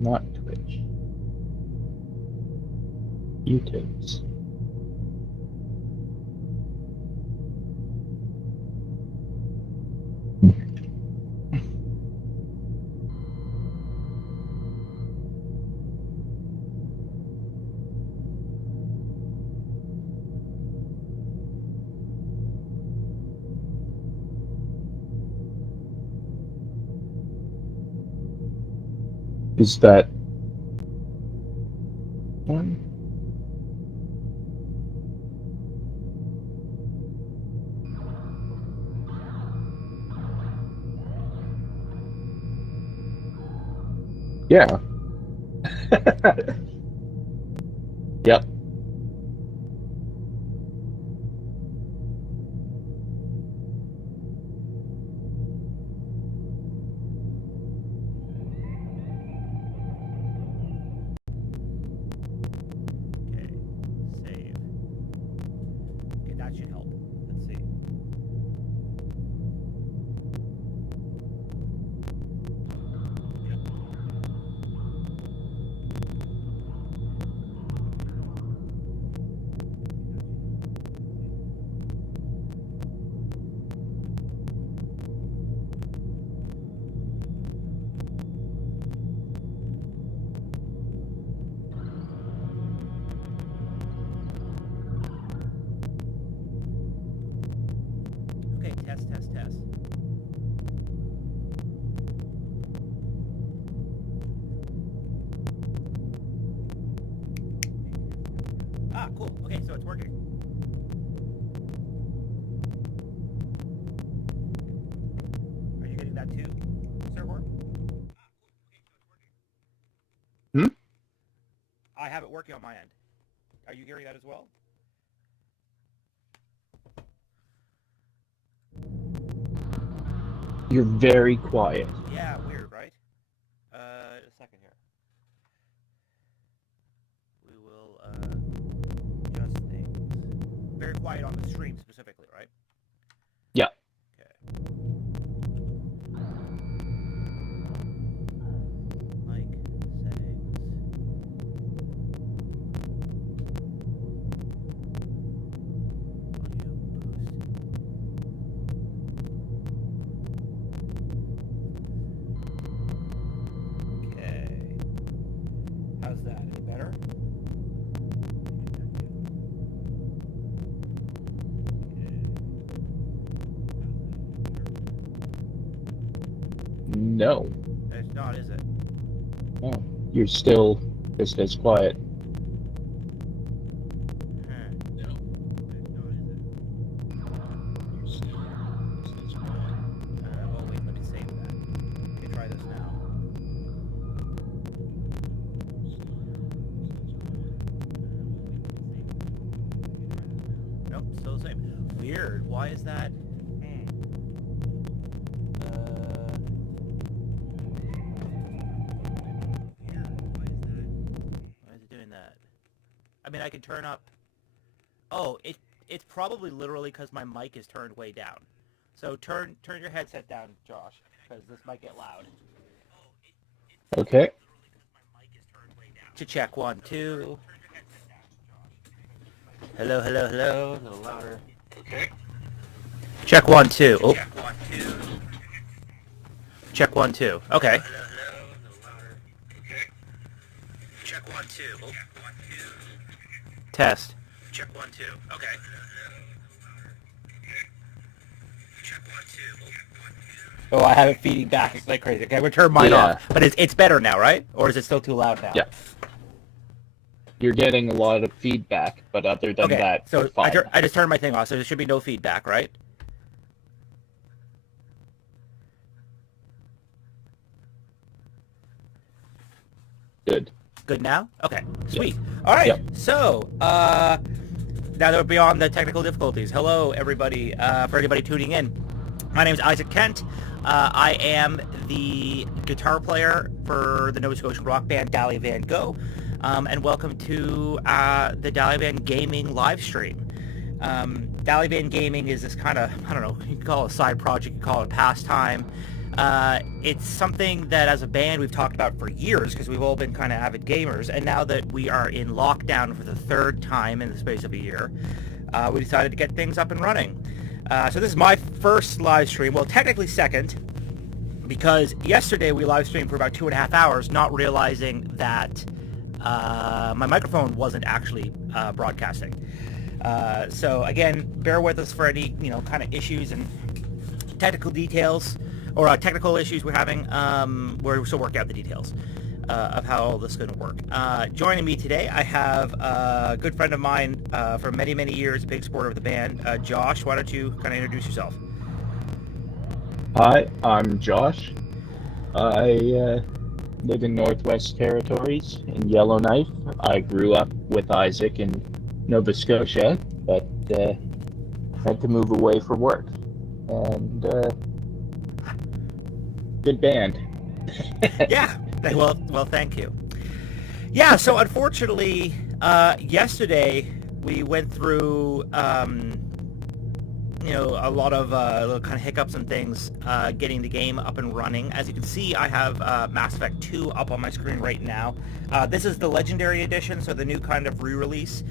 Not Twitch. YouTube's. Is that one? Yeah. Yep. Okay, save. Okay, that should help. Let's see. Okay, test. Ah, cool. Okay, so it's working. Are you getting that too, server? Hmm? I have it working on my end. Are you hearing that as well? You're very quiet. Yeah, weird, right? A second here. We will adjust things. Very quiet on the stream specifically, right? Yeah. Okay. Mic settings. Audio boost. Okay. How's that? Any better? No. It's not, is it? Oh, you're still just as quiet. No. It's not, is it? Oh wait, let me save that. Okay, try this now. Nope, still the same. Weird. Why is that? Why is it doing that? I mean, I can turn up. Oh, it's probably literally because my mic is turned way down. So turn your headset down, Josh, because this might get loud. Okay. To check 1, 2. Hello. A little louder. Okay. Check 1, 2. Oh. Check 1, 2. Okay. Check 1, 2. Oh. Test. Check 1, 2. Okay. Check 1, 2. Oh, I have it feeding back like crazy. Okay, I'm gonna turn mine off. But it's better now, right? Or is it still too loud now? Yeah. You're getting a lot of feedback, but other than that, so fine. I just turned my thing off, so there should be no feedback, right? Good. Good now? Okay, sweet. All right, Yep. So, now that we're beyond the technical difficulties, hello, everybody, for anybody tuning in. My name is Isaac Kent. I am the guitar player for the Nova Scotian rock band Dahlia Van Gogh, and welcome to the Dahlia Van Gaming live stream. Dahlia Van Gaming is this kind of, I don't know, you can call it a side project, you can call it a pastime. It's something that as a band we've talked about for years because we've all been kind of avid gamers, and now that we are in lockdown for the third time in the space of a year, we decided to get things up and running. So this is my first live stream, well technically second, because yesterday we live streamed for about 2.5 hours, not realizing that my microphone wasn't actually broadcasting. So again, bear with us for any kind of issues and technical details or technical issues we're having. We're still working out the details of how all this is going to work. Joining me today, I have a good friend of mine for many, many years, a big supporter of the band, Josh. Why don't you kind of introduce yourself? Hi, I'm Josh. I live in Northwest Territories in Yellowknife. I grew up with Isaac in Nova Scotia, but had to move away for work. And good band. Yeah. Well, thank you. Yeah. So unfortunately, yesterday we went through a lot of little kind of hiccups and things getting the game up and running. As you can see, I have Mass Effect 2 up on my screen right now. This is the Legendary Edition, so the new kind of re-release.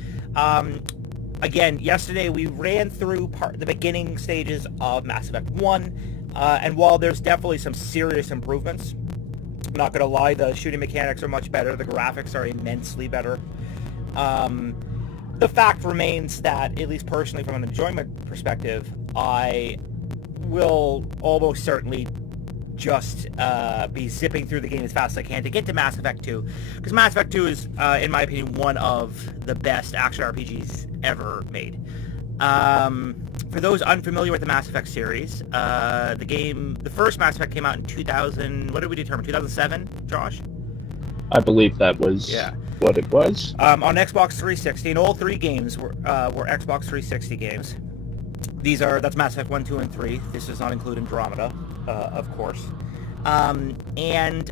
Again, yesterday we ran through the beginning stages of Mass Effect 1, and while there's definitely some serious improvements, I'm not going to lie, the shooting mechanics are much better, the graphics are immensely better. The fact remains that, at least personally from an enjoyment perspective, I will almost certainly just be zipping through the game as fast as I can to get to Mass Effect 2, because Mass Effect 2 is, in my opinion, one of the best action RPGs ever made. For those unfamiliar with the Mass Effect series, the first Mass Effect came out in 2000, what did we determine, 2007, Josh? I believe that was what it was. On Xbox 360, and all three games were Xbox 360 games. That's Mass Effect 1, 2, and 3. This does not include Andromeda, of course. And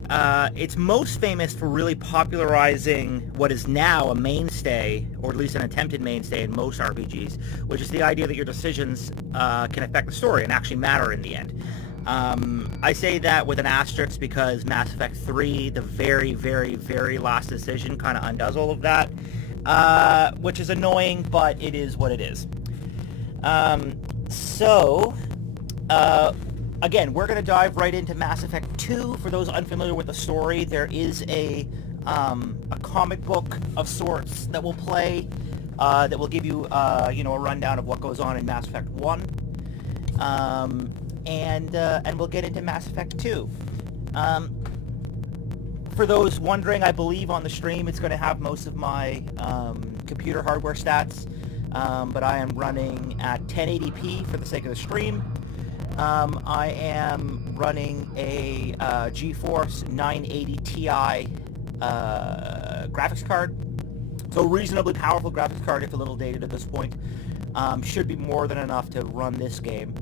it's most famous for really popularizing what is now a mainstay, or at least an attempted mainstay in most RPGs, which is the idea that your decisions can affect the story and actually matter in the end. I say that with an asterisk because Mass Effect 3, the very, very, very last decision, kind of undoes all of that, which is annoying, but it is what it is. Again, we're going to dive right into Mass Effect 2. For those unfamiliar with the story, there is a comic book of sorts that will play, that will give you, a rundown of what goes on in Mass Effect 1. And we'll get into Mass Effect 2. For those wondering, I believe on the stream it's going to have most of my computer hardware stats, but I am running at 1080p for the sake of the stream. I am running a GeForce 980 Ti graphics card, so reasonably powerful graphics card, if a little dated at this point. Should be more than enough to run this game.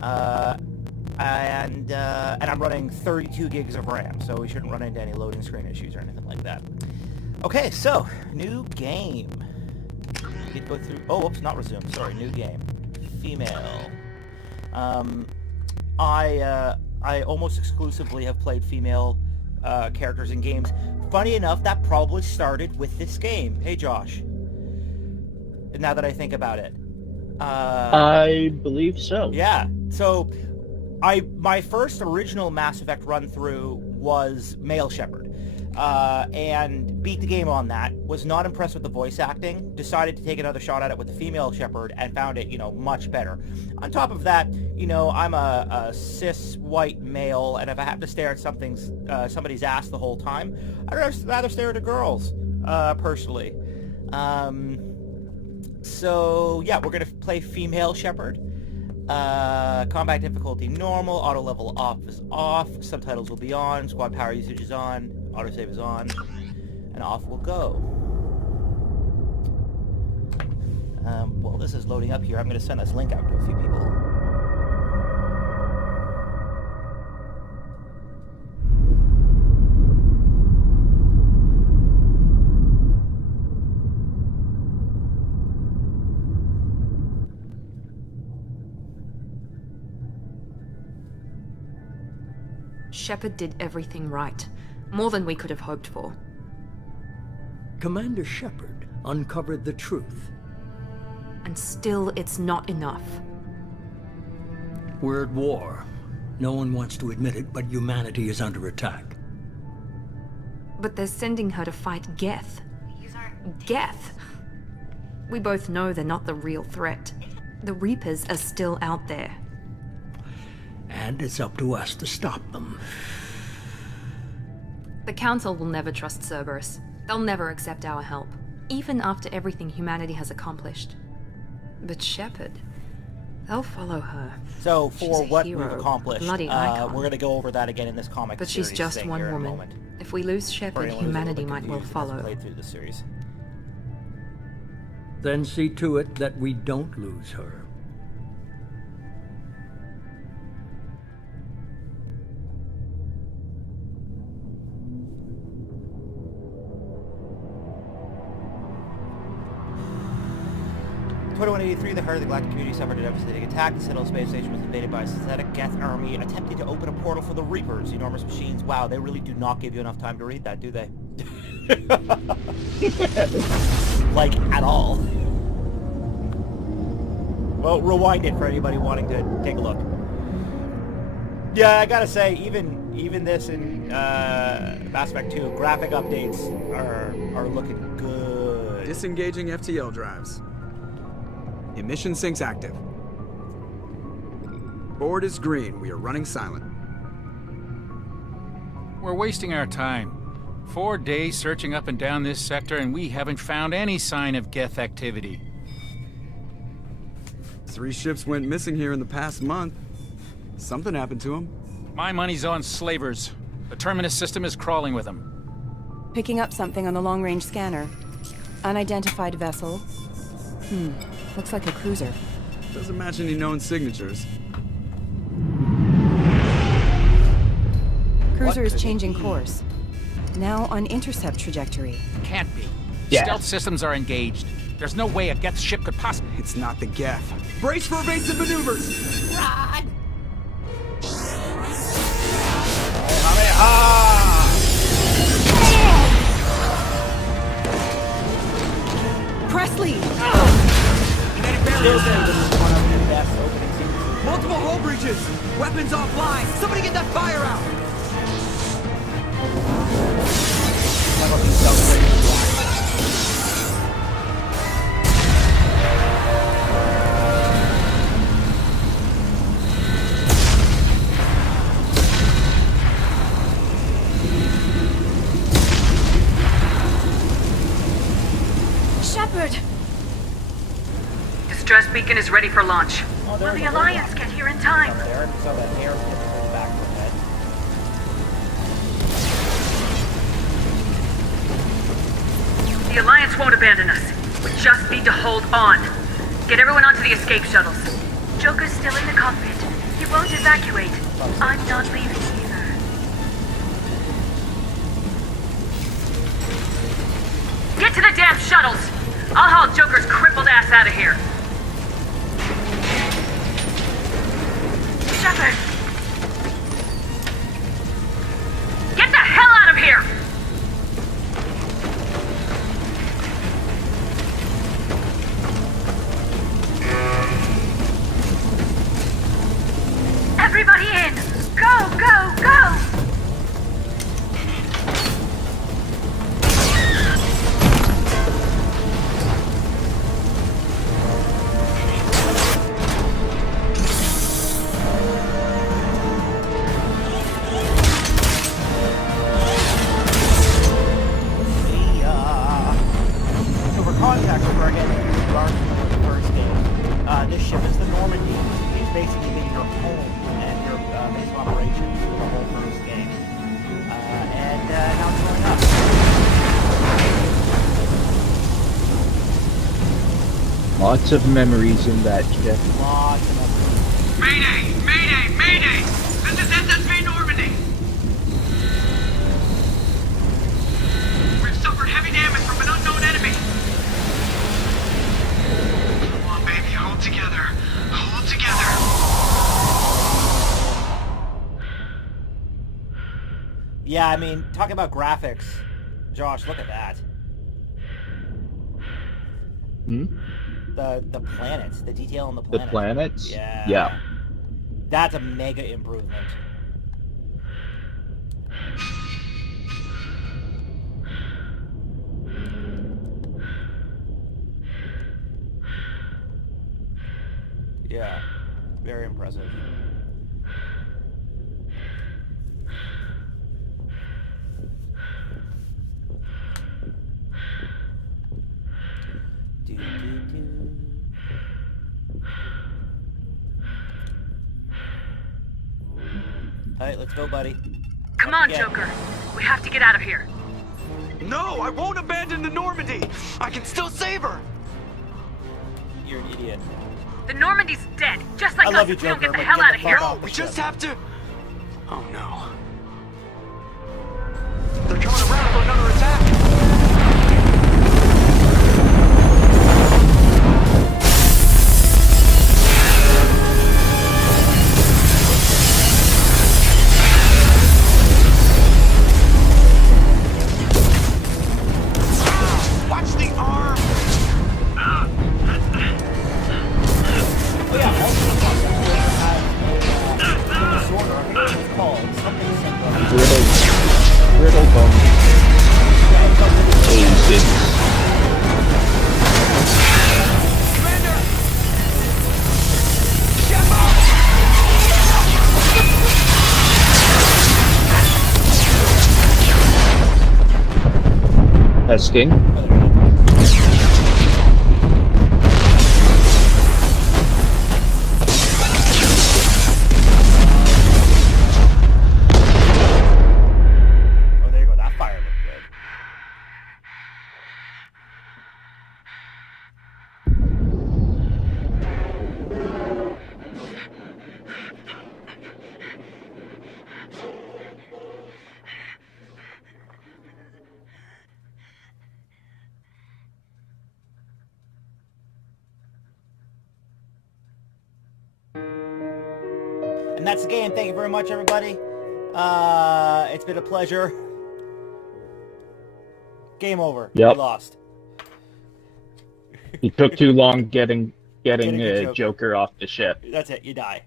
And I'm running 32 gigs of RAM, so we shouldn't run into any loading screen issues or anything like that. Okay, so, new game. Need to go through... Oh, oops, not resume. Sorry, new game. Female. I almost exclusively have played female characters in games. Funny enough, that probably started with this game. Hey, Josh. Now that I think about it. I believe so. Yeah. So, my first original Mass Effect run-through was Male Shepard. And beat the game on that, was not impressed with the voice acting, decided to take another shot at it with the female Shepard, and found it, much better. On top of that, I'm a cis white male, and if I have to stare at somebody's ass the whole time, I'd rather stare at a girl's, personally. So, yeah, we're going to play female Shepard. Combat difficulty normal, auto level off is off, subtitles will be on, squad power usage is on, autosave is on, and off we'll go. While this is loading up here, I'm going to send this link out to a few people. Shepard did everything right. More than we could have hoped for. Commander Shepard uncovered the truth. And still, it's not enough. We're at war. No one wants to admit it, but humanity is under attack. But they're sending her to fight Geth. Geth! We both know they're not the real threat. The Reapers are still out there. And it's up to us to stop them. The Council will never trust Cerberus. They'll never accept our help, even after everything humanity has accomplished. But Shepard, they'll follow her. So, She's for a what hero, we've accomplished, bloody icon. we're going to go over that again in this comic But series she's just thing one here in a woman. moment. If we lose For Shepard, anyone who's a little humanity bit might well confused and hasn't follow. played through the series. Then see to it that we don't lose her. In 2183, the heart of the galactic community suffered a devastating attack. The Citadel space station was invaded by a synthetic Geth army attempting to open a portal for the Reapers. Enormous machines. Wow, they really do not give you enough time to read that, do they? Like, at all. Well, rewind it for anybody wanting to take a look. Yeah, I gotta say, even this in Mass Effect 2, graphic updates are looking good. Disengaging FTL drives. Emission sinks active. Board is green. We are running silent. We're wasting our time. 4 days searching up and down this sector, and we haven't found any sign of Geth activity. 3 ships went missing here in the past month. Something happened to them. My money's on slavers. The Terminus system is crawling with them. Picking up something on the long-range scanner. Unidentified vessel. Looks like a cruiser. Doesn't match any known signatures. Cruiser is changing course. Now on intercept trajectory. Can't be. Yeah. Stealth systems are engaged. There's no way a Geth ship could possibly... It's not the Geth. Brace for evasive maneuvers! Presley! This is one of the best opening sequences. Multiple hull breaches! Weapons offline! Somebody get that fire out! That must be so great. Shepard! Distress beacon is ready for launch. Oh, Will the Alliance get here in time? There, we saw that hair tip in the back of her head. The Alliance won't abandon us. We just need to hold on. Get everyone onto the escape shuttles. Joker's still in the cockpit. He won't evacuate. I'm not leaving either. Get to the damn shuttles! I'll haul Joker's crippled ass out of here. Shepard! Get the hell out of here! Everybody in! Go, go, go! So for context, we're again in Arsenal in the first game. This ship is the Normandy. It's basically been your home and your base of operations for the whole first game. And now it's going up. Lots of memories in that ship. Lots of memories. Mayday! Mayday! Mayday! This is SSV Normandy! We've suffered heavy damage from an unknown enemy! Come on, baby, hold together. Hold together. Yeah, I mean, talking about graphics, Josh, look at that. Hmm? The planets, the detail on the The planets. planets? Yeah. Yeah. That's a mega improvement. Yeah, very impressive. Do, do, do. Alright, let's go, buddy. Come on, Joker. We have to get out of here. No, I won't abandon the Normandy. I can still save her. You're an idiot. The Normandy's dead, just like I us. love you, If we don't Joker, get the but hell get out the of here. fuck off No, the we ship. just have to. Oh no. They're coming around for another attack. Watch the arm. Oh yeah, also has a disorder. I forget what it's called. Something syndrome. Brittle bone. Oh, shit. Commander! Shepard! Testing. Oh, there you go. That fire looked good. And that's the game. Thank you very much, everybody. It's been a pleasure. Game over. Yep. We lost. He took too long getting Getting the Joker. Joker off the ship. That's it. You die.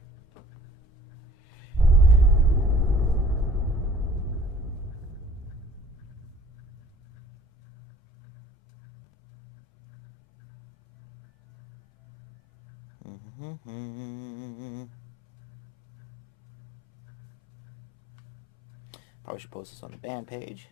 Probably should post this on the band page.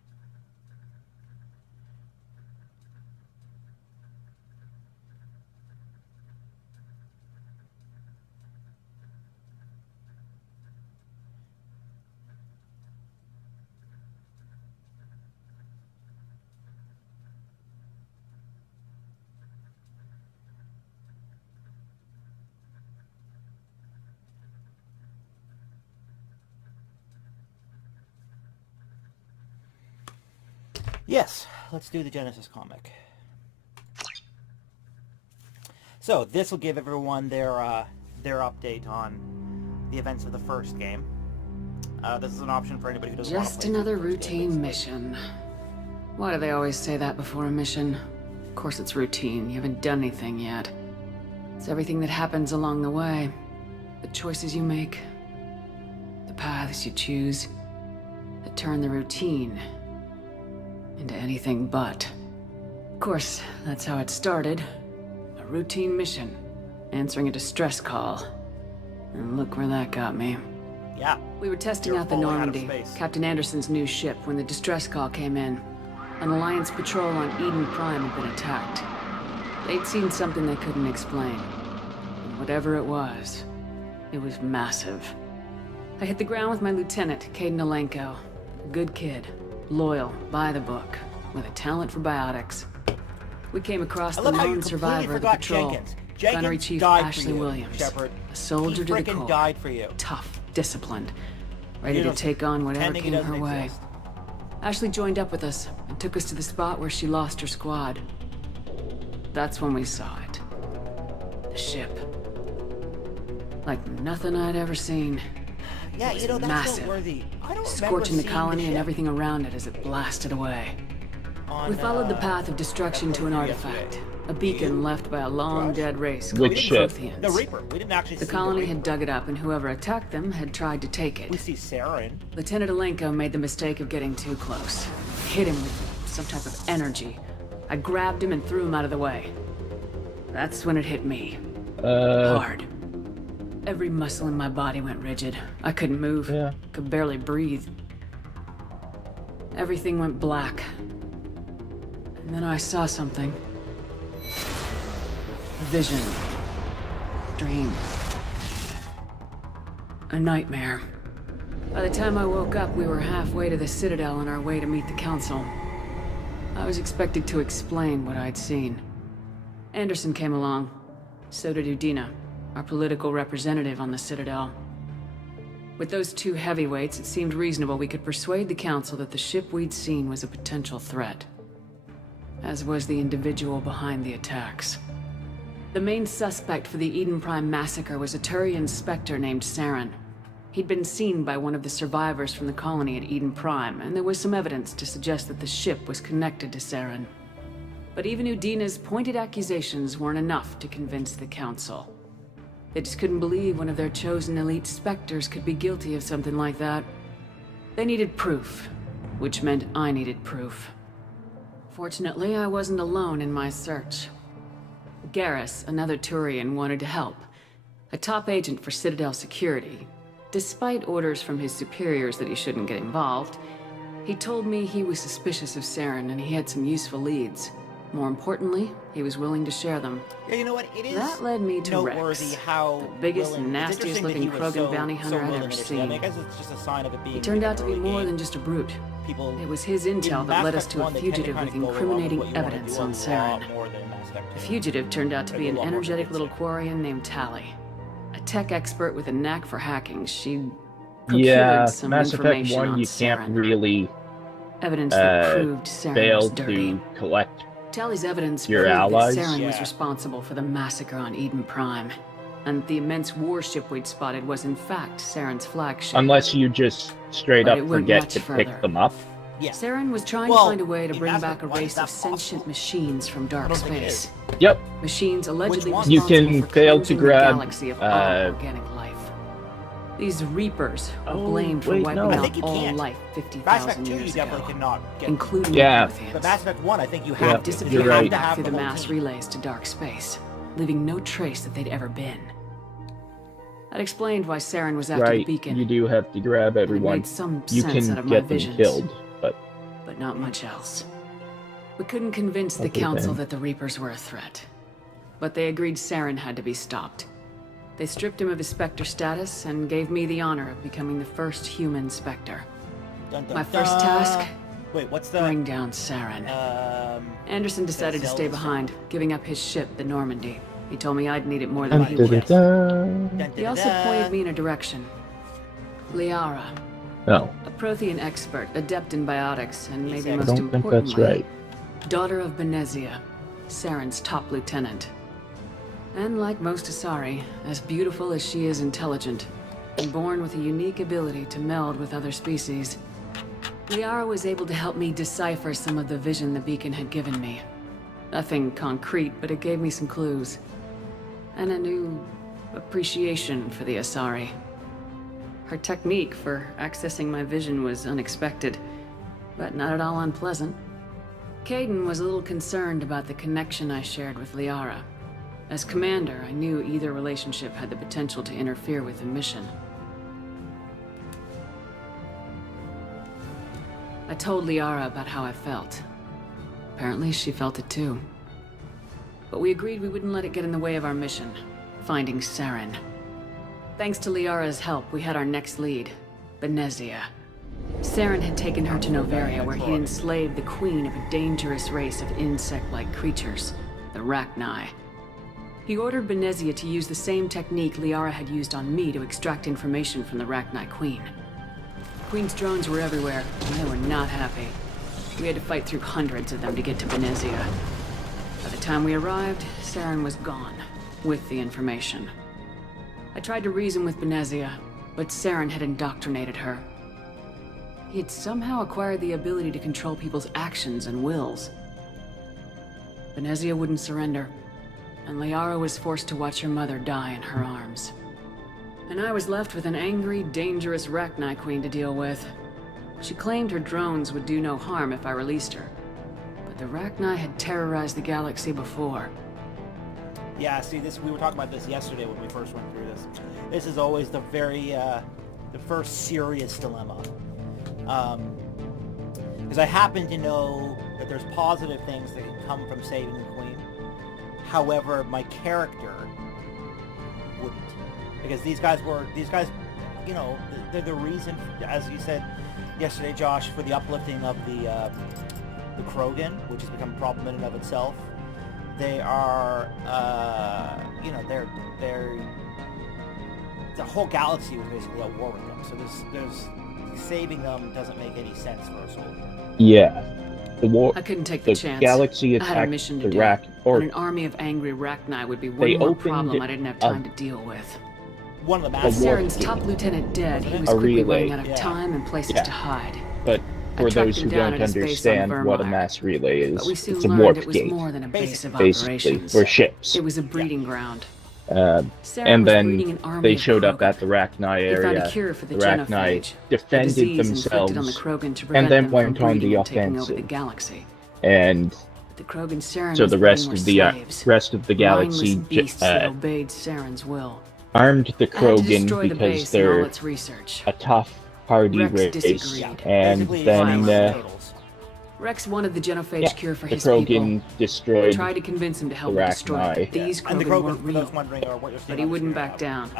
Yes, let's do the Genesis comic. So this will give everyone their update on the events of the first game. This is an option for anybody who doesn't want to Just play another through the first game, routine basically. mission. Why do they always say that before a mission? Of course it's routine. You haven't done anything yet. It's everything that happens along the way. The choices you make. The paths you choose. That turn the routine into anything but. Of course, that's how it started. A routine mission. Answering a distress call. And look where that got me. Yeah. We were testing You're out the falling out of Normandy, space. Captain Anderson's new ship, when the distress call came in. An Alliance patrol on Eden Prime had been attacked. They'd seen something they couldn't explain. And whatever it was massive. I hit the ground with my lieutenant, Caden Alenko. A good kid, loyal, by the book, with a talent for biotics. We came across I the love how you lone completely survivor of the forgot patrol. Jenkins. Gunnery Jenkins Chief died Ashley for you, Williams. Shepard. A soldier He to the frickin' core. died for you. Tough, disciplined, ready You to don't- take on whatever pretending he came her doesn't way. exist. Ashley joined up with us and took us to the spot where she lost her squad. That's when we saw it. The ship. Like nothing I'd ever seen. Yeah, It you know, was that's massive. noteworthy. scorching the colony and everything around it as it blasted away. We followed the path of destruction to an artifact, a beacon left by a long-dead race called Which ship? Protheans. The Reaper. We didn't actually The see colony the had Reaper. dug it up, and whoever attacked them had tried to take it. We see Saren. Lieutenant Alenko made the mistake of getting too close. Hit him with some type of energy. I grabbed him and threw him out of the way. That's when it hit me. Hard. Every muscle in my body went rigid. I couldn't move. Yeah. Could barely breathe. Everything went black. And then I saw something. A vision. Dream. A nightmare. By the time I woke up, we were halfway to the Citadel on our way to meet the Council. I was expected to explain what I'd seen. Anderson came along. So did Udina, our political representative on the Citadel. With those two heavyweights, it seemed reasonable we could persuade the Council that the ship we'd seen was a potential threat. As was the individual behind the attacks. The main suspect for the Eden Prime massacre was a Turian Spectre named Saren. He'd been seen by one of the survivors from the colony at Eden Prime, and there was some evidence to suggest that the ship was connected to Saren. But even Udina's pointed accusations weren't enough to convince the Council. They just couldn't believe one of their chosen elite Spectres could be guilty of something like that. They needed proof, which meant I needed proof. Fortunately, I wasn't alone in my search. Garrus, another Turian, wanted to help. A top agent for Citadel security. Despite orders from his superiors that he shouldn't get involved, he told me he was suspicious of Saren and he had some useful leads. More importantly, he was willing to share them. Yeah, you know what? It is That led me to noteworthy Rex, how the biggest willing, and it's nastiest interesting looking that he was Krogan bounty hunter I'd willing ever initially. I mean, I seen. guess it's just a sign of it being He turned out to be early more game. than just a brute. People It was his intel in that led Mass us Effect to a 1, they tend fugitive kind with of go along with incriminating what you wanna evidence do a on lot Saren. more than Mass Effect 2. The fugitive turned out to They be go an a lot more energetic convincing. little Quarian named Tali. A tech expert with a knack for hacking. She'd procured Yeah, some Mass Effect information 1, on you can't Saren. really Evidence that proved Saren fail was dirty. to collect. Tali's evidence your proved allies? that Saren was Yeah. responsible for the massacre on Eden Prime. And the immense warship we'd spotted was in fact Saren's flagship. Unless you just straight But up it went forget much to further. pick them up. Yeah. Saren was trying Well, to find a way to in bring Mass back a Effect 1, race is that of sentient possible? machines from dark I don't think it space. Yep. Machines allegedly one? You responsible can for fail to cleansing the grab, galaxy of all organic life. These Reapers are Oh, blamed for wait, wiping no. I out think you all can't. life Mass 50,000 Effect 2, you years definitely ago, cannot get. including Yeah. the Protheans. But Mass Effect 1, I think you Yeah, have to. Disappeared you're You have right. to have through the whole mass team. relays to dark space, leaving no trace that they'd ever been. That explained why Saren was after the Right. beacon. You do have to grab It everyone. made some You sense can out of my get them visions, killed, but but not much else. We couldn't convince the Okay, Council then. that the Reapers were a threat. But they agreed Saren had to be stopped. They stripped him of his Spectre status and gave me the honor of becoming the first human Spectre. Dun, dun, My first dun. task? Wait, what's the? Bring down Saren. Anderson decided to stay Zelda's behind, giving up his ship, the Normandy. He told me I'd need it more than he Dun, would. dun, dun. He also pointed me in a direction. Liara, No, a Prothean expert, adept in biotics, and maybe I most I don't think importantly, that's right. daughter of Benezia, Saren's top lieutenant. And like most Asari, as beautiful as she is intelligent, and born with a unique ability to meld with other species, Liara was able to help me decipher some of the vision the beacon had given me. Nothing concrete, but it gave me some clues. And a new appreciation for the Asari. Her technique for accessing my vision was unexpected, but not at all unpleasant. Kaidan was a little concerned about the connection I shared with Liara. As commander, I knew either relationship had the potential to interfere with the mission. I told Liara about how I felt. Apparently, she felt it too. But we agreed we wouldn't let it get in the way of our mission, finding Saren. Thanks to Liara's help, we had our next lead, Benezia. Saren had taken her to Noveria, where he'd enslaved the queen of a dangerous race of insect-like creatures, the Rachni. He ordered Benezia to use the same technique Liara had used on me to extract information from the Rachni queen. The queen's drones were everywhere, and they were not happy. We had to fight through hundreds of them to get to Benezia. By the time we arrived, Saren was gone, with the information. I tried to reason with Benezia, but Saren had indoctrinated her. He had somehow acquired the ability to control people's actions and wills. Venezia wouldn't surrender, and Liara was forced to watch her mother die in her arms. And I was left with an angry, dangerous Rachni Queen to deal with. She claimed her drones would do no harm if I released her. But the Rachni had terrorized the galaxy before. Yeah, see, we were talking about this yesterday when we first went through this. This is always the first serious dilemma. Because I happen to know that there's positive things that can come from saving the Queen. However, my character wouldn't. Because these guys, you know, they're the reason, as you said yesterday, Josh, for the uplifting of the Krogan, which has become a problem in and of itself. They are, you know, they're the whole galaxy was basically at war with them. So there's saving them doesn't make any sense for a soldier. Yeah. The war. I couldn't take the chance. Galaxy I had a attacked mission to the do, or and an army of angry Rachni would be one more problem I didn't have time to deal with. One of the With Saren's top lieutenant dead, he was quickly running out of time and places to hide. But for those who don't understand what a mass relay is, it's a warp gate, more than a base of basically, operations. for ships. It was a breeding ground. And then they showed up at the Rachni area. They found a cure for the Rachni genophage, defended themselves, and then went on the offensive. And so the rest of the galaxy obeyed Saren's will. armed the Krogan because they're a tough, hardy race, and then Rex wanted the genophage cure for his Krogan people. Destroyed Tried to convince him to help destroy it. These Krogan weren't real, but he wouldn't back down.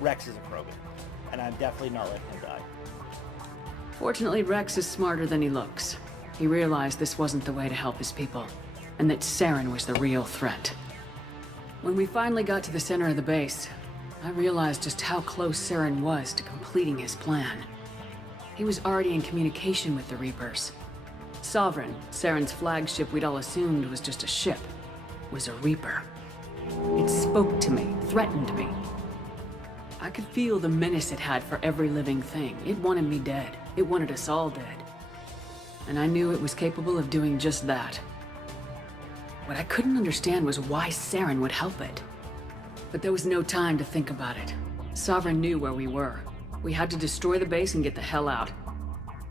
Rex is a Krogan, and I'm definitely not letting him die. Fortunately, Rex is smarter than he looks. He realized this wasn't the way to help his people, and that Saren was the real threat. When we finally got to the center of the base, I realized just how close Saren was to completing his plan. He was already in communication with the Reapers. Sovereign, Saren's flagship we'd all assumed was just a ship, was a Reaper. It spoke to me, threatened me. I could feel the menace it had for every living thing. It wanted me dead. It wanted us all dead. And I knew it was capable of doing just that. What I couldn't understand was why Saren would help it. But there was no time to think about it. Sovereign knew where we were. We had to destroy the base and get the hell out.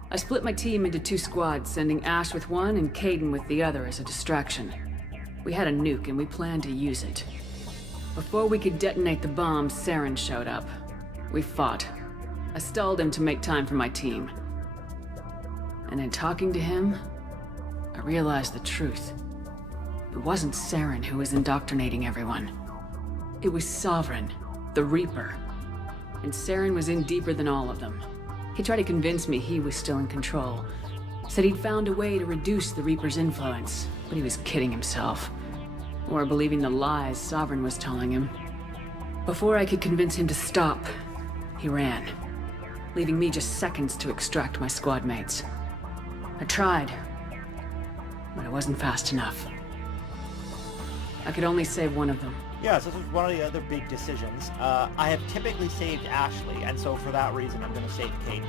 I split my team into 2 squads, sending Ash with one and Kaidan with the other as a distraction. We had a nuke and we planned to use it. Before we could detonate the bomb, Saren showed up. We fought. I stalled him to make time for my team. And in talking to him, I realized the truth. It wasn't Saren who was indoctrinating everyone. It was Sovereign, the Reaper. And Saren was in deeper than all of them. He tried to convince me he was still in control. Said he'd found a way to reduce the Reaper's influence, but he was kidding himself. Or believing the lies Sovereign was telling him. Before I could convince him to stop, he ran, leaving me just seconds to extract my squad mates. I tried, but I wasn't fast enough. I could only save one of them. Yeah, so this was one of the other big decisions. I have typically saved Ashley, and so for that reason, I'm going to save Kate.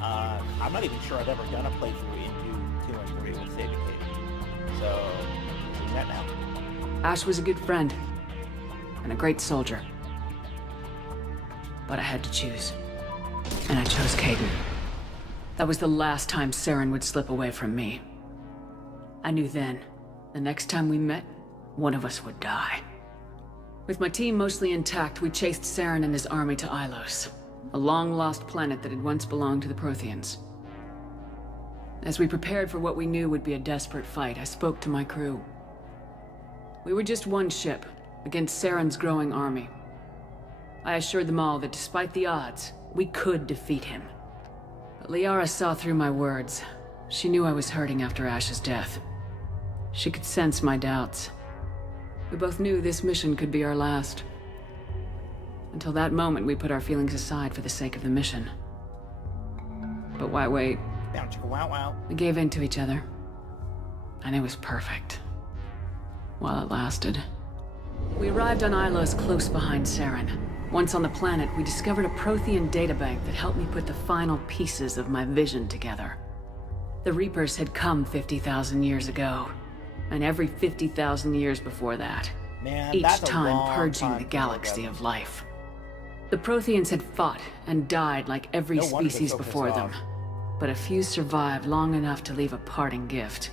I'm not even sure I've ever done a playthrough into 2 and 3 with saving Kate. So, doing that now. Ash was a good friend, and a great soldier. But I had to choose. And I chose Kaidan. That was the last time Saren would slip away from me. I knew then, the next time we met, one of us would die. With my team mostly intact, we chased Saren and his army to Ilos, a long-lost planet that had once belonged to the Protheans. As we prepared for what we knew would be a desperate fight, I spoke to my crew. We were just one ship, against Saren's growing army. I assured them all that despite the odds, we could defeat him. But Liara saw through my words. She knew I was hurting after Ash's death. She could sense my doubts. We both knew this mission could be our last. Until that moment, we put our feelings aside for the sake of the mission. But why wait? We gave in to each other. And it was perfect. While it lasted. We arrived on Ilos close behind Saren. Once on the planet, we discovered a Prothean databank that helped me put the final pieces of my vision together. The Reapers had come 50,000 years ago, and every 50,000 years before that. Man, Each that's a time long purging time the to galaxy look of life. The Protheans had fought and died like every No wonder they're species so before pissed them. off. But a few survived long enough to leave a parting gift.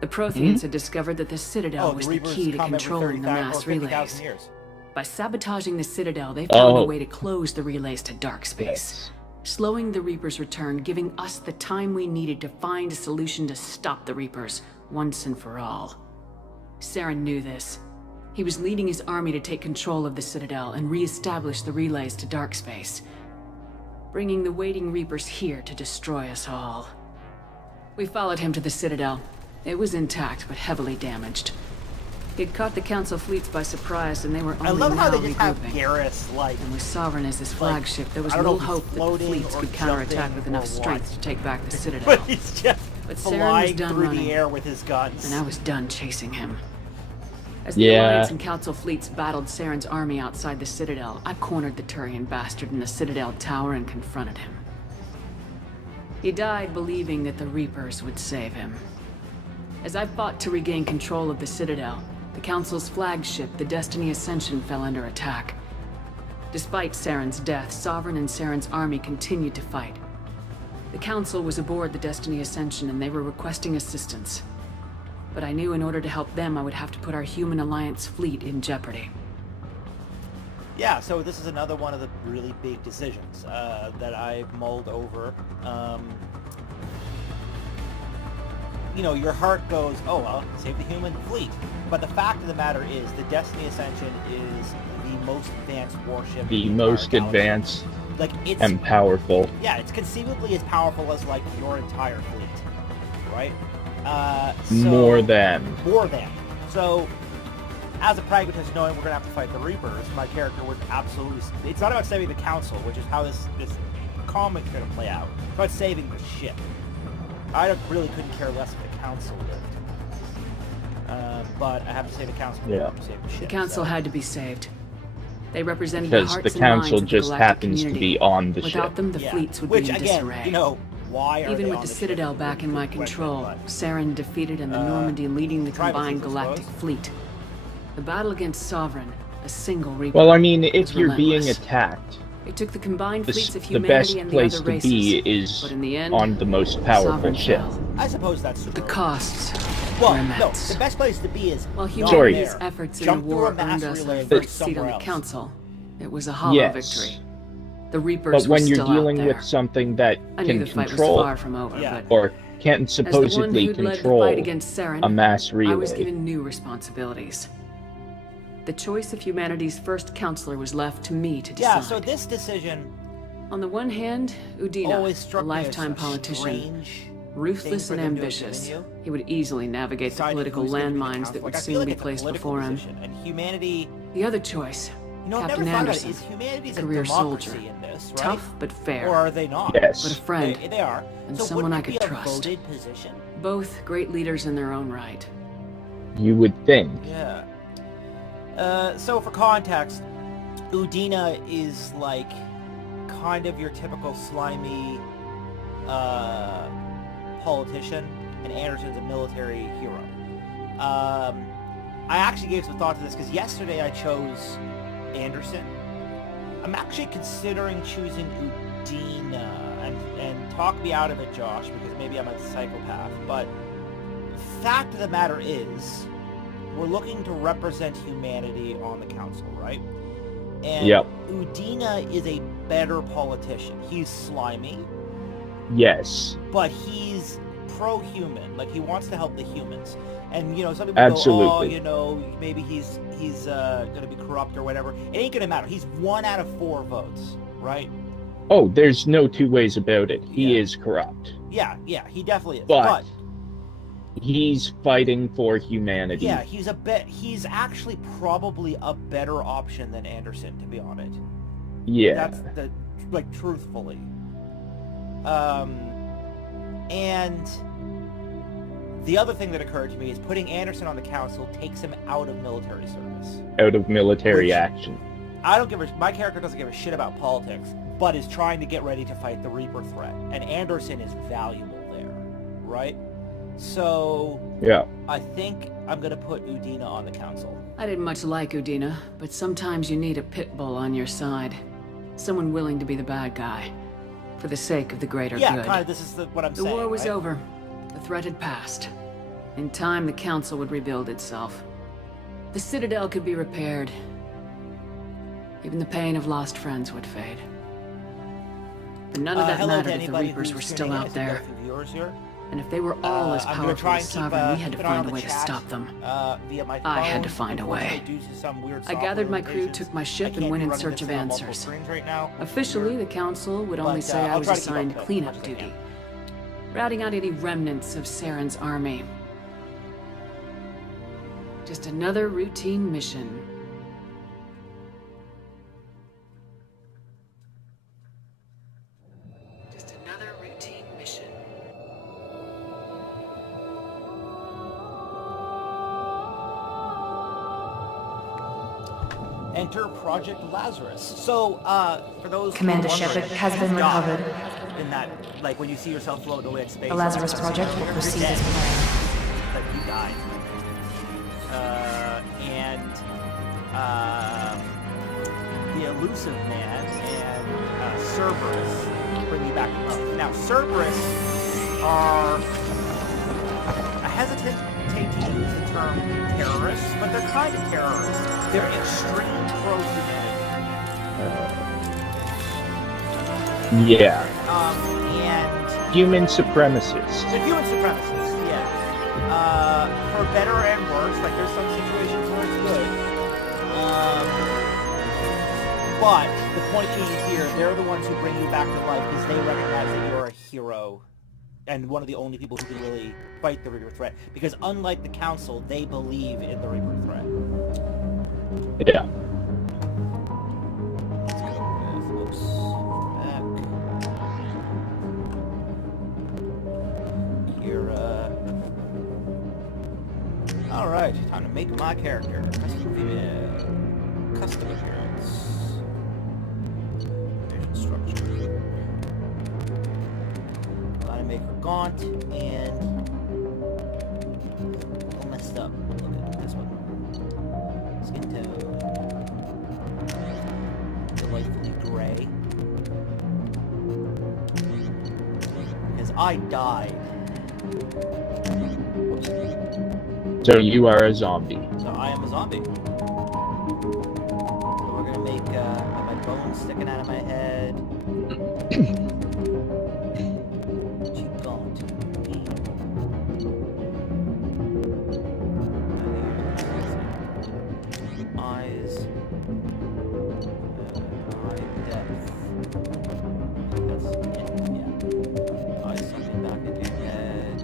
The Protheans had discovered that the Citadel was the key to controlling the mass relays. Years. By sabotaging the Citadel, they found a Oh. way to close the relays to dark space. Yes. Slowing the Reapers' return, giving us the time we needed to find a solution to stop the Reapers once and for all. Saren knew this. He was leading his army to take control of the Citadel and re-establish the relays to dark space, bringing the waiting Reapers here to destroy us all. We followed him to the Citadel. It was intact, but heavily damaged. He'd caught the Council fleets by surprise, and they were only I love how now they just have regrouping. Garrus, like, And with Sovereign as his flagship, there was I don't know little if he's hope that the floating fleets or could counterattack jumping with enough or strength what. to take back the Citadel. but he's just But Saren was flying done through running, the air with his guns. and I was done chasing him. As the Yeah. Alliance and Council fleets battled Saren's army outside the Citadel, I cornered the Turian bastard in the Citadel tower and confronted him. He died believing that the Reapers would save him. As I fought to regain control of the Citadel, the Council's flagship, the Destiny Ascension, fell under attack. Despite Saren's death, Sovereign and Saren's army continued to fight. The Council was aboard the Destiny Ascension and they were requesting assistance. But I knew in order to help them, I would have to put our Human Alliance fleet in jeopardy. Yeah, so this is another one of the really big decisions that I've mulled over. You know, your heart goes, oh, well, save the human fleet. But the fact of the matter is, the Destiny Ascension is the most advanced warship. The in the entire most galaxy. advanced Like, it's, and powerful. yeah, it's conceivably as powerful as, like, your entire fleet, right? So, More than. More than. So, as a pragmatist, knowing we're going to have to fight the Reapers, my character would absolutely... It's not about saving the Council, which is how this comic's going to play out. It's about saving the ship. I really couldn't care less if the Council lived. But I have to say the Council Yeah. to save the ship. The Council so. had to be saved. They represented the Because hearts the and minds council of the just galactic happens to community. be on the Without ship. them, the Yeah. fleets would Which, be in again, disarray. you know, why are Even they with on the ship Citadel is a back in my good question, control, but- Saren defeated and the Normandy leading the tribal combined chiefs, I galactic suppose. fleet. The battle against Sovereign, a single Reaper. Well, I mean, if was you're being relentless. attacked, It took the combined fleets of the humanity best and the place other to races. be is But in the end, on the most powerful Sovereign ship. fell. I suppose that's The true. costs Well, were no, immense. the best place to be is While not humanity's there. efforts in the Jump through war a mass earned us relay our and go first seat on somewhere the else. Council, it was a hollow Yes. victory. The Reapers But were when you're still dealing out there. with something that I knew can the fight was control far from over, Yeah. but or can't as the one supposedly who'd led the control fight against Saren, a mass I was relay, given new responsibilities. The choice of humanity's first counselor was left to me to decide. Yeah, so this decision On the one hand, Udina, always a struck me lifetime as a politician, strange ruthless thing and for them to have ambitious. given He would easily navigate the deciding political who's gonna be the landmines council. that would Like, I feel soon like be it's a placed political before him. position, and humanity, The other choice, you know, I've Captain never thought about it. Anderson, Is humanity's a career democracy soldier. in this, right? tough but fair. Or are they not? yes, But a friend, They are. and So someone wouldn't I it could be a trust. voted position? Both great leaders in their own right. you would think. Yeah. So for context, Udina is like kind of your typical slimy politician, and Anderson's a military hero. I actually gave some thought to this because yesterday I chose Anderson. I'm actually considering choosing Udina, and talk me out of it, Josh, because maybe I'm a psychopath. But fact of the matter is, we're looking to represent humanity on the council, right? And Yep. Udina is a better politician. He's slimy, Yes, but he's pro-human. Like, he wants to help the humans. And, you know, some people Absolutely. go, oh, you know, maybe he's going to be corrupt or whatever. It ain't going to matter. He's 1 out of 4 votes, right? oh, there's no two ways about it. He Yeah. is corrupt. Yeah, he definitely is. But he's fighting for humanity. yeah, he's actually probably a better option than Anderson, to be honest. Yeah. That's like, truthfully. And the other thing that occurred to me is putting Anderson on the council takes him out of military service. Out of military Which- action. I don't give a... My character doesn't give a shit about politics, but is trying to get ready to fight the Reaper threat. And Anderson is valuable there, right? So... Yeah. I think I'm going to put Udina on the council. I didn't much like Udina, but sometimes you need a pit bull on your side. Someone willing to be the bad guy. For the sake of the greater good. Yeah, kind of, this is what I'm saying, The war was right? over. The threat had passed. In time, the council would rebuild itself. The Citadel could be repaired. Even the pain of lost friends would fade. But none of that hello to mattered if the anybody Reapers who's were tuning still in. I out think there. there are a few viewers here. And if they were all as I'm gonna powerful try as and keep, Sovereign, we had to keep an eye find on a the way to chat, stop them. Via my I had phone. to find a way. Unfortunately, due to some weird I gathered software my crew, limitations, took my I ship, can't and went be in running search this of on multiple answers. screens right now. Officially, the council would only But, say I I'll was try to keep up assigned with it as cleanup much as I duty. can. Routing out any remnants of Saren's army. Just another routine mission. Just another routine mission. Enter Project Lazarus. So, for those Commander who are wondering, Shepard has been yeah, recovered. In that, like, when you see yourself float away at space. The Lazarus Project will you're proceed dead. as planned. Like, you died. The Elusive Man and Cerberus bring you back to Earth. Now, Cerberus are... I hesitate to use the term terrorists, but they're kind of terrorists. They're extreme pro-humanity. Yeah. And... Human supremacists. They're human supremacists, yeah. For better and worse, like there's some situations where it's good. But the point being here, they're the ones who bring you back to life because they recognize that you're a hero and one of the only people who can really fight the Reaper threat. Because unlike the Council, they believe in the Reaper threat. Yeah. Let's go with, whoops, back. Kira. Alright, time to make my character. Custom female. Custom appearance. Facial structure. Gotta make her gaunt and all messed up. Look at this one. Skin tone. Delightfully gray. Because I died. Whoops. So you are a zombie. So I am a zombie. So we're gonna make my bones sticking out of my head. Cheek gaunt. Eyes. Eye depth. That's yeah. Eyes something back into your head.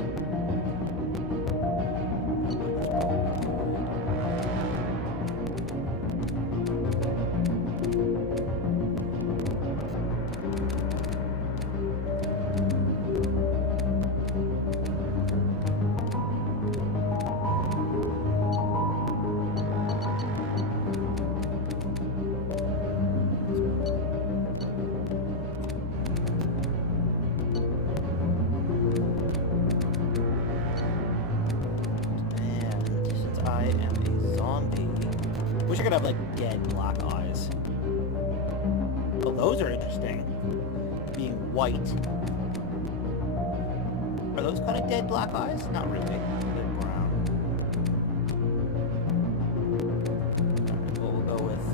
And since I am a zombie, wish I could have like dead black eyes. Oh, those are interesting. Being white. Are those kind of dead black eyes? Not really. They're brown. Alright, well, we'll go with.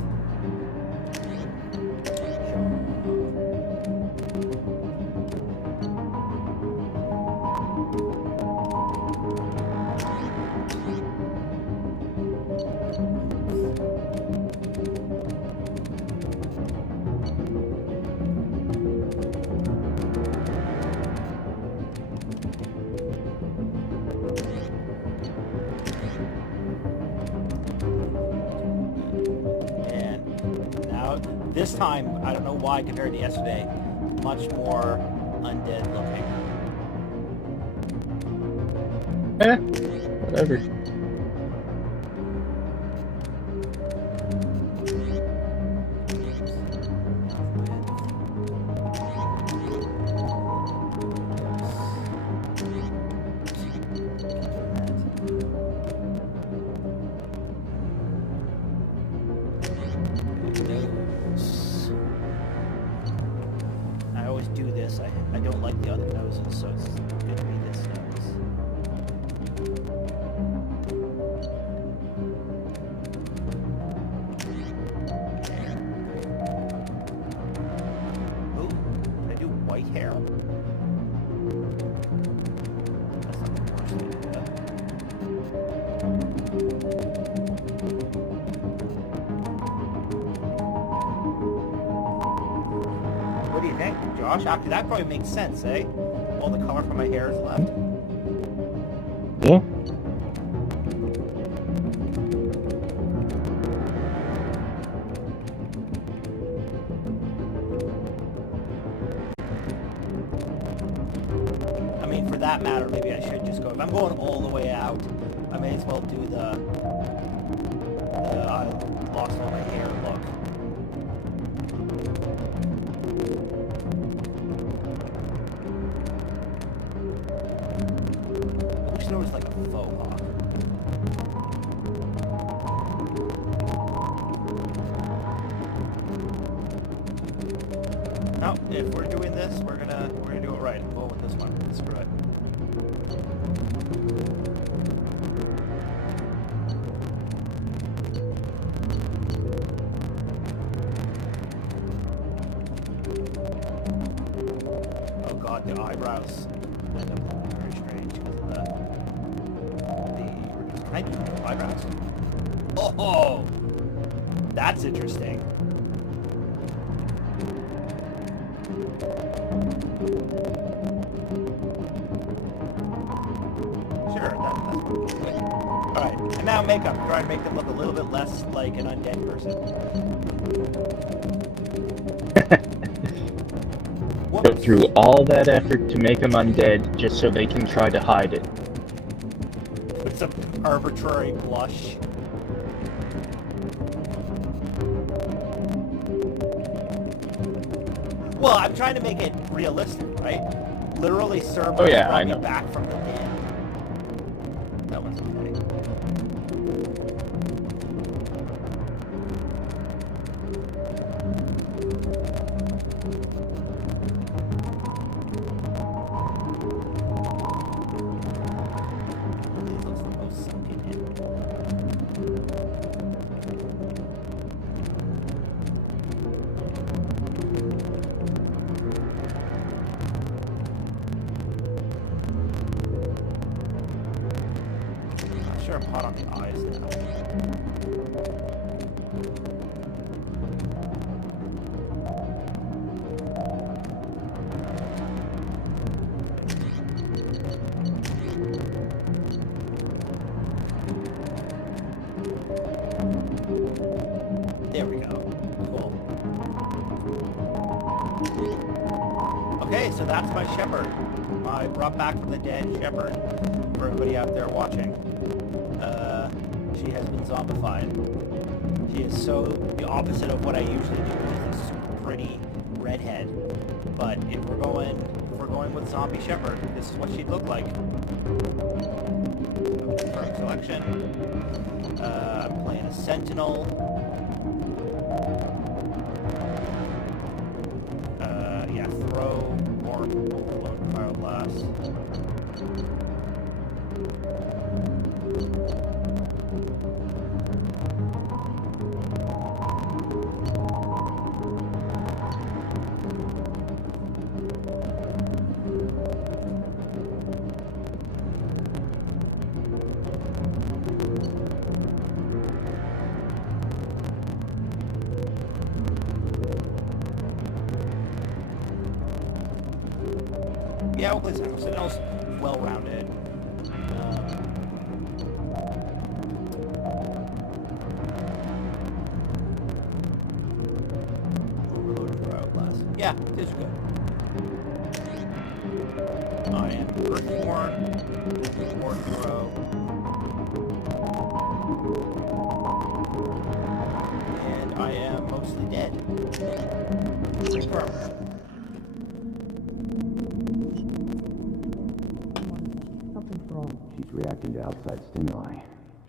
And now, this time, I don't know why compared to yesterday, much more undead looking. Whatever. noses, so it's good to be this nose. Ooh, can I do white hair? That's not the worst idea. What do you think, Josh? After that probably makes sense, eh? All the color from my hair is left. Yeah. I mean, for that matter, maybe I should just go. If I'm going all the way out, I may as well do the I lost all my hair look. I wish there was like a faux hawk. No, if we're doing this, we're gonna do it right. I'm going with this one. Screw it. Oh god, the eyebrows end up looking very strange because of the can I do no eyebrows? Oh, that's interesting. Sure, that's good. Alright, and now makeup. Try to make them look a little bit less like an undead person. Go through all that effort to make them undead just so they can try to hide it. With some arbitrary blush. Well, I'm trying to make it realistic, right? Literally, Serb Oh yeah, I brought me know. back from the dead. That one's okay. Really looks the most sunken in. I'm sure I'm hot on the eyes now. There we go. Cool. Okay, so that's my shepherd. I brought back from the dead shepherd. For everybody out there watching. She has been zombified. She is so the opposite of what I usually do, which is this pretty redhead. But if we're going with zombie shepherd, this is what she'd look like. Confirm selection. I'm playing a sentinel. Yeah, throw or overload pyroblast. Yeah, we'll play Sentinel. Sentinel's well-rounded. Overload and pyroblast. Yeah, this is good. I am Earthborn. Earthborn throw. And I am mostly dead. Confirm. She's reacting to outside stimuli,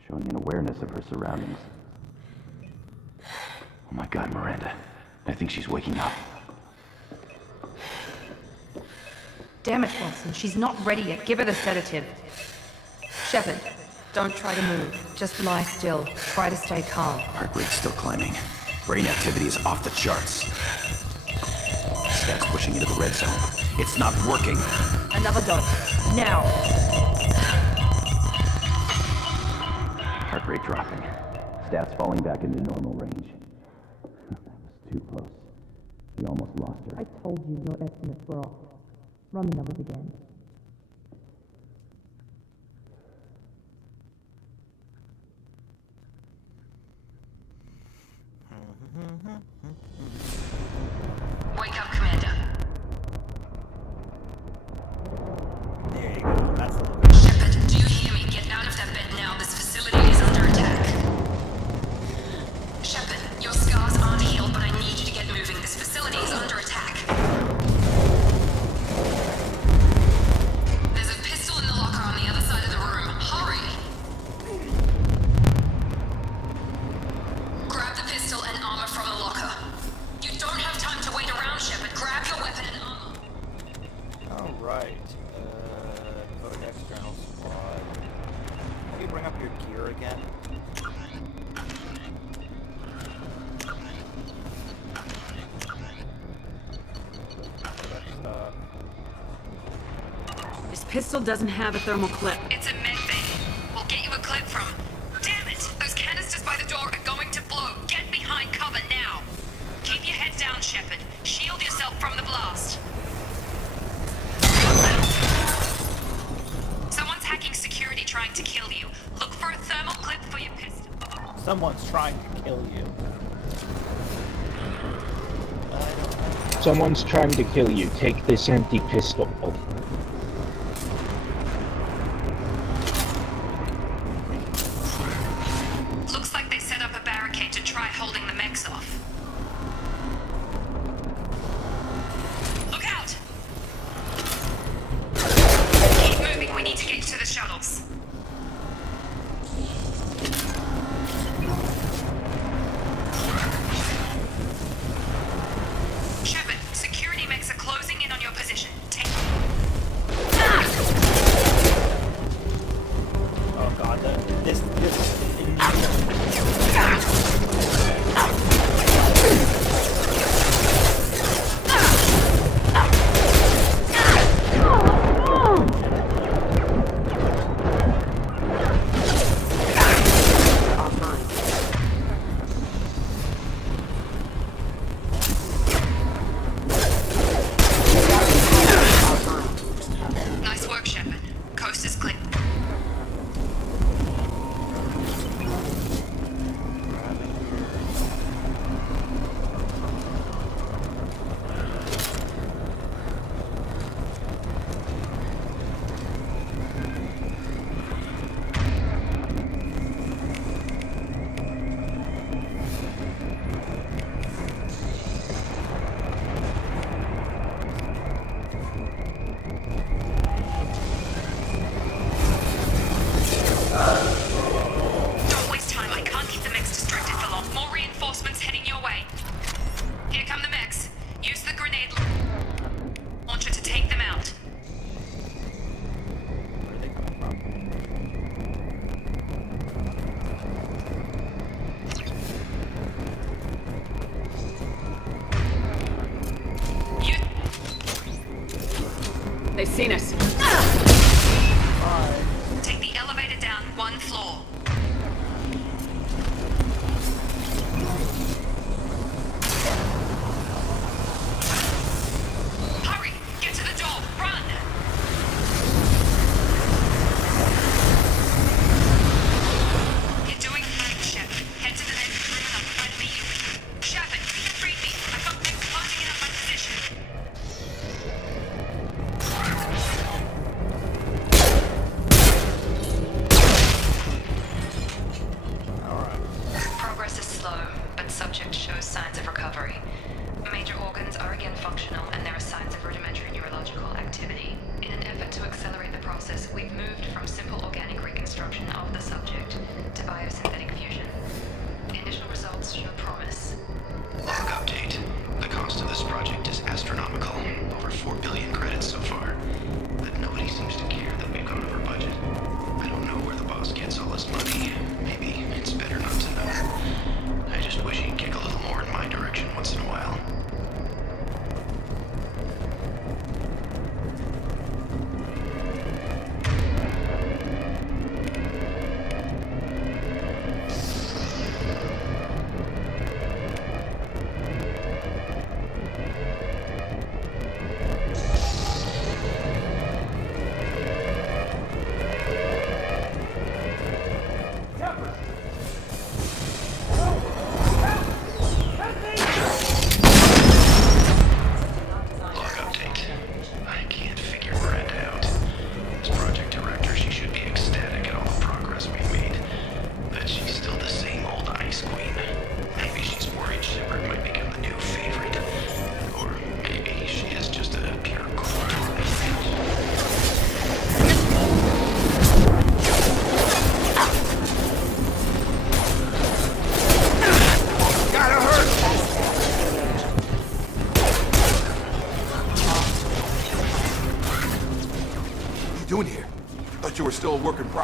showing an awareness of her surroundings. Oh my god, Miranda. I think she's waking up. Damn it, Wilson. She's not ready yet. Give her the sedative. Shepard, don't try to move. Just lie still. Try to stay calm. Heart rate's still climbing. Brain activity is off the charts. Stats pushing into the red zone. It's not working. Another dose. Now. Heart rate dropping. Stats falling back into normal range. That was too close. We almost lost her. I told you your estimates were off. Run the numbers again. Wake up, Commander. There you go. That's the look. Shepard, do you hear me? Get out of that bed now. This facility is under attack. Shepard, your scars aren't healed, but I need you to get moving. This facility is under attack. There's a pistol in the locker on the other side of the room. Hurry! Grab the pistol and armor from the locker. You don't have time to wait around, Shepard. Grab your weapon and armor. Alright. Go to external squad. Can you bring up your gear again? This pistol doesn't have a thermal clip. It's a med bay. We'll get you a clip from. Damn it! Those canisters by the door are going to blow. Get behind cover now. Keep your head down, Shepard. Shield yourself from the blast. Someone's hacking security trying to kill you. Look for a thermal clip for your pistol. Someone's trying to kill you. Someone's trying to kill you. Take this empty pistol. Looks like they set up a barricade to try holding the mechs off. Look out! Keep moving, we need to get to the shuttles. Shepard, security mechs are closing in on your position. Take... Oh god, this Nice work, Shepard. Coast is clear. Don't waste time. I can't keep the mechs distracted for long. More reinforcements heading your way. Here come the mechs. Use the grenade launcher to take them out. where are they coming from? They've seen us. Bye. Take the elevator down one floor. Hurry! Get to the door! Run! You're doing great, Shepard. Head to the next room and I'll try to meet you. Shepard, read me. I've got mechs closing in on my position. Progress is slow, but subject shows signs of recovery. Major organs are again functional, and there are signs of rudimentary neurological activity. In an effort to accelerate the process, we've moved from simple organic reconstruction of the subject to biosynthetic fusion. Initial results show promise. Log update. The cost of this project is astronomical. Over 4 billion credits so far. still a work in progress.